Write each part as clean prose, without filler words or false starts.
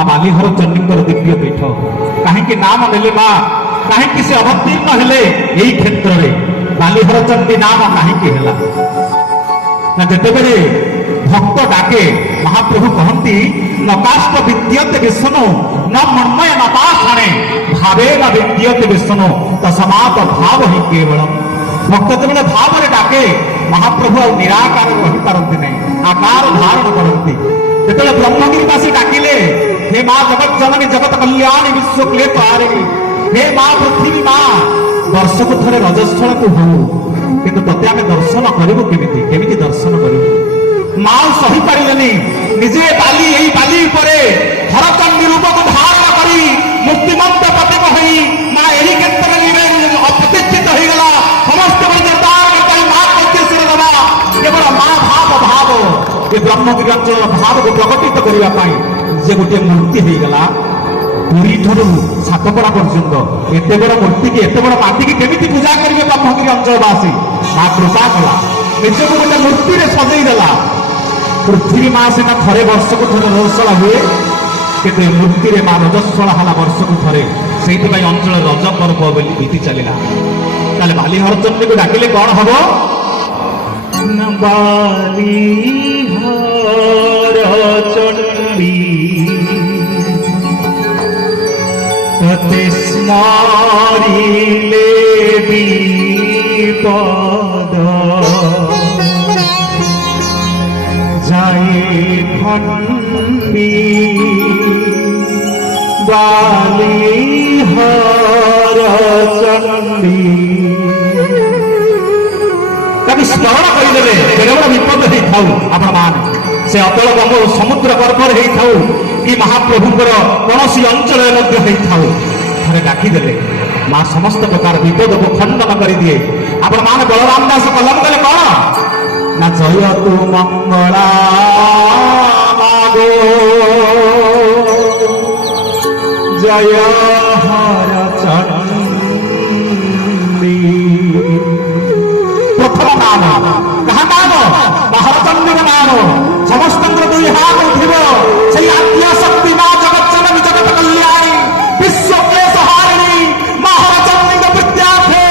ମା ବାଲିହର ଚଣ୍ଡୀଙ୍କର ଦିବ୍ୟ ପୀଠ। କାହିଁକି ନାମ ନେଲେ ମା? କାହିଁକି ସେ ଅବତୀର୍ଣ୍ଣ ହେଲେ ଏଇ କ୍ଷେତ୍ରରେ? ବାଲିହର ଚଣ୍ଡୀ ନାମ କାହିଁକି ହେଲା ନା ଯେତେବେଳେ ଭକ୍ତ ଡାକେ ମହାପ୍ରଭୁ କହନ୍ତି ନକାଷ୍ଟ ବିଦ୍ୟତେ ବିଷ୍ଣୁ ନ ମନ୍ମୟ ନପାଷାଣେ ଭାବେ ନ ବିଦ୍ୟତେ ବିଷ୍ଣୁ ତସ୍ମାତ ଭାବ ହିଁ କେବଳ। ଭକ୍ତ ଯେତେବେଳେ ଭାବରେ ଡାକେ ମହାପ୍ରଭୁ ଆଉ ନିରାକାର ରହିପାରନ୍ତି ନାହିଁ, ଆକାର ଧାରଣ କରନ୍ତି। ଯେତେବେଳେ ବ୍ରହ୍ମଗିରିବାସୀ ଡାକିଲେ ହେ ମା ଜଗତ ଜନନୀ ଜଗତ କଲ୍ୟାଣୀ ବିଶ୍ୱକ୍ଲେଶ ହାରିଣୀ, ହେ ମା ପୃଥିବୀ ମା ବର୍ଷକୁ ଥରେ ରଜସ୍ଥଳକୁ ହଉ, କିନ୍ତୁ ତତେ ଆମେ ଦର୍ଶନ କରିବୁ କେମିତି? କେମିତି ଦର୍ଶନ କରିବୁ? ମା ସହିପାରିଲେନି, ନିଜେ ବାଲି ଏଇ ବାଲି ଉପରେ ହରଚଣ୍ଡୀ ରୂପକୁ ଧାରଣ କରି ମୁକ୍ତିମନ୍ତ ପ୍ରତୀକ ହୋଇ ମା ଏହି କ୍ଷେତ୍ରରେ ପ୍ରତିଷ୍ଠିତ ହୋଇଗଲା। ସମସ୍ତ ମା ଉଦ୍ଦେଶ୍ୟରେ ଦେବା କେବଳ ମା ଭାବ ଭାବ ଏ ବ୍ରହ୍ମଗିରି ଅଞ୍ଚଳର ଭାବକୁ ପ୍ରକଟିତ କରିବା ପାଇଁ ଯେ ଗୋଟିଏ ମୂର୍ତ୍ତି ହେଇଗଲା। ପୁରୀ ଠାରୁ ସାତପଡ଼ା ପର୍ଯ୍ୟନ୍ତ ଏତେ ବଡ଼ ମୂର୍ତ୍ତିକି, ଏତେ ବଡ଼ ମାଟିକି କେମିତି ପୂଜା କରିବେ ବ୍ରହ୍ମଗିରି ଅଞ୍ଚଳବାସୀ? ମା କୃପା କଲା, ନିଜକୁ ଗୋଟେ ମୂର୍ତ୍ତିରେ ସଜେଇ ଦେଲା। ପୃଥିବୀ ମା ସିନା ଥରେ ବର୍ଷକୁ ଥରେ ରଜସ୍ୱଳା ହୁଏ, କିନ୍ତୁ ଏ ମୂର୍ତ୍ତିରେ ମା ରଜସ୍ୱଳା ହେଲା ବର୍ଷକୁ ଥରେ। ସେଇଥିପାଇଁ ଅଞ୍ଚଳ ରଜ ପର୍ବ ବୋଲି ବିଧି ଚାଲିଲା। ତାହେଲେ ବାଲିହର ଚଣ୍ଡୀକୁ ଡାକିଲେ କଣ ହବ? ବାଲିହର ଚଣ୍ଡୀ ତତେ ସ୍ମରିଲେ ବିପଦ যায় খণ্ডী বালিহর চণ্ডী। ତାକୁ ସ୍ମରଣ କରିଦେଲେ କେଡ଼େ ବଡ଼ ବିପଦ ହେଇଥାଉ ଆପଣ ମାନ, ସେ ଅତଳ ଗଙ୍ଗ ସମୁଦ୍ର ଗର୍ଭରେ ହେଇଥାଉ କି ମହାପ୍ରଭୁଙ୍କର କୌଣସି ଅଞ୍ଚଳରେ ମଧ୍ୟ ହେଇଥାଉ, ଥରେ ଡାକିଦେଲେ ମା ସମସ୍ତ ପ୍ରକାର ବିପଦକୁ ଖଣ୍ଡନ କରିଦିଏ। ଆପଣ ମାନେ ବଳରାମ ଦାସ କଲମ କଲେ କଣ ନା ଜୟ ତୁ ମଙ୍ଗଳା ମାଗୋ জয় হর চণ্ডী। প্রথম নাম কাহা নাম? মহাচণ্ডীর নাম। সমস্তଙ୍କର ଦୁଇ ହାତ ଉଠିବ, ସେଇ ଆଦ୍ୟ ଶକ୍ତି ମା ଜଗତ ଜନନୀ ଜଗତ କଲ୍ୟାଣୀ ବିଶ୍ୱକ୍ଲେଶ ହାରିଣୀ ମା ହରଚଣ୍ଡୀଙ୍କ ପ୍ରୀତ୍ୟାର୍ଥେ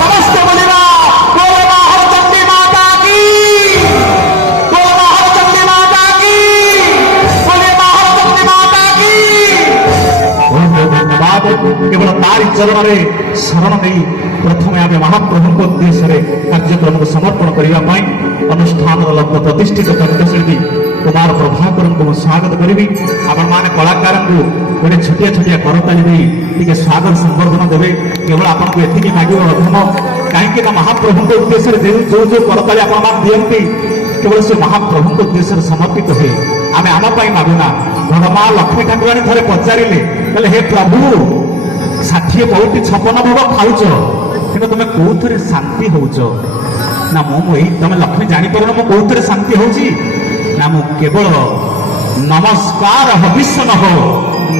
ସମସ୍ତେ ବୋଲିବା ବୋଲେ ମା ହରଚଣ୍ଡୀ ମାତା କି, ବୋଲେ ମା ହରଚଣ୍ଡୀ ମାତା କି, ବୋଲେ ମା ହରଚଣ୍ଡୀ ମାତା କି। ଧନ୍ୟବାଦ। କେବଳ ତାରି ଚରଣରେ ଶରଣ ନେଇ ପ୍ରଥମେ ଆମେ ମହାପ୍ରଭୁଙ୍କ ଉଦ୍ଦେଶ୍ୟରେ କାର୍ଯ୍ୟକ୍ରମକୁ ସମର୍ପଣ କରିବା ପାଇଁ ଅନୁଷ୍ଠାନର ଲଗ୍ନ ପ୍ରତିଷ୍ଠିତ କଣ୍ଠଶିଳ୍ପୀ କୁମାର ପ୍ରଭାକରଙ୍କୁ ମୁଁ ସ୍ୱାଗତ କରିବି। ଆପଣମାନେ କଳାକାରଙ୍କୁ ଗୋଟେ ଛୋଟିଆ ଛୋଟିଆ କରତାଳି ଦେଇ ଟିକେ ସ୍ୱାଗତ ସମ୍ବର୍ଦ୍ଧନା ଦେବେ। କେବଳ ଆପଣଙ୍କୁ ଏତିକି ମାଗିବ ଅଧମ, କାହିଁକି ନା ମହାପ୍ରଭୁଙ୍କ ଉଦ୍ଦେଶ୍ୟରେ ଯୋଉ ଯୋଉ କରତାଳି ଆପଣମାନେ ଦିଅନ୍ତି କେବଳ ସେ ମହାପ୍ରଭୁଙ୍କ ଉଦ୍ଦେଶ୍ୟରେ ସମର୍ପିତ ହୁଏ। ଆମେ ଆମ ପାଇଁ ମାଗୁନା। ଭଗମା ଲକ୍ଷ୍ମୀ ଠାକୁରାଣୀ ଥରେ ପଚାରିଲେ, କହିଲେ ହେ ପ୍ରଭୁ 60 ପଉଟି 56 ଭୋଗ ଖାଉଛ, କିନ୍ତୁ ତୁମେ କୋଉଥିରେ ଶାନ୍ତି ହଉଛ? ନା ମୁଁ ଏଇ ତମେ ଲକ୍ଷ୍ମୀ ଜାଣିପାରୁନ ମୁଁ କୋଉଥିରେ ଶାନ୍ତି ହଉଛି? ନା ମୁଁ କେବଳ ନମସ୍କାର ହବିଷ ନହ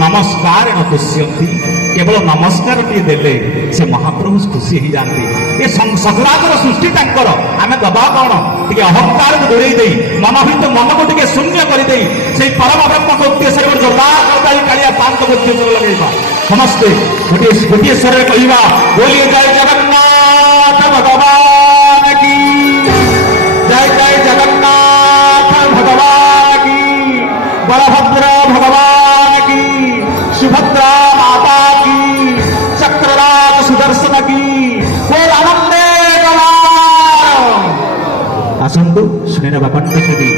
ନମସ୍କାର ନ ତୁଷ୍ୟନ୍ତି। କେବଳ ନମସ୍କାରଟିଏ ଦେଲେ ସେ ମହାପ୍ରଭୁ ଖୁସି ହେଇଯାନ୍ତି। ଏ ସଜରାଜର ସୃଷ୍ଟି ତାଙ୍କର, ଆମେ ଦବା କଣ? ଟିକେ ଅହଙ୍କାରକୁ ଦୂରେଇ ଦେଇ ମନକୁ ଟିକେ ଶୂନ୍ୟ କରିଦେଇ ସେଇ ପରମ ବ୍ରହ୍ମଙ୍କ ଉଦ୍ଦେଶ୍ୟରେ ଗୋଟେ ଜୋରଦାର କରତାଳି କାଳିଆ ପାନ୍ତ ଉଦ୍ଦେଶ୍ୟରେ ଲଗେଇବା। ସମସ୍ତେ ଗୋଟିଏ ସ୍ୱରରେ କହିବା ବୋଲିଏ ଜୟ ଜଗନ୍ନାଥ ଭଗବାନ କି ଜୟ, ଜୟ ଜଗନ୍ନାଥ ଭଗବାନ କି, ବଳଭଦ୍ର ଭଗବାନ କି, ସୁଭଦ୍ରା ମାତା କି, ଚକ୍ରରାଜ ସୁଦର୍ଶନ କି, ବୋଲ ଆନନ୍ଦେ ଗଲା। ଆସନ୍ତୁ ଶୁଣି ନେବା କଣ୍ଠଶିଳ୍ପୀ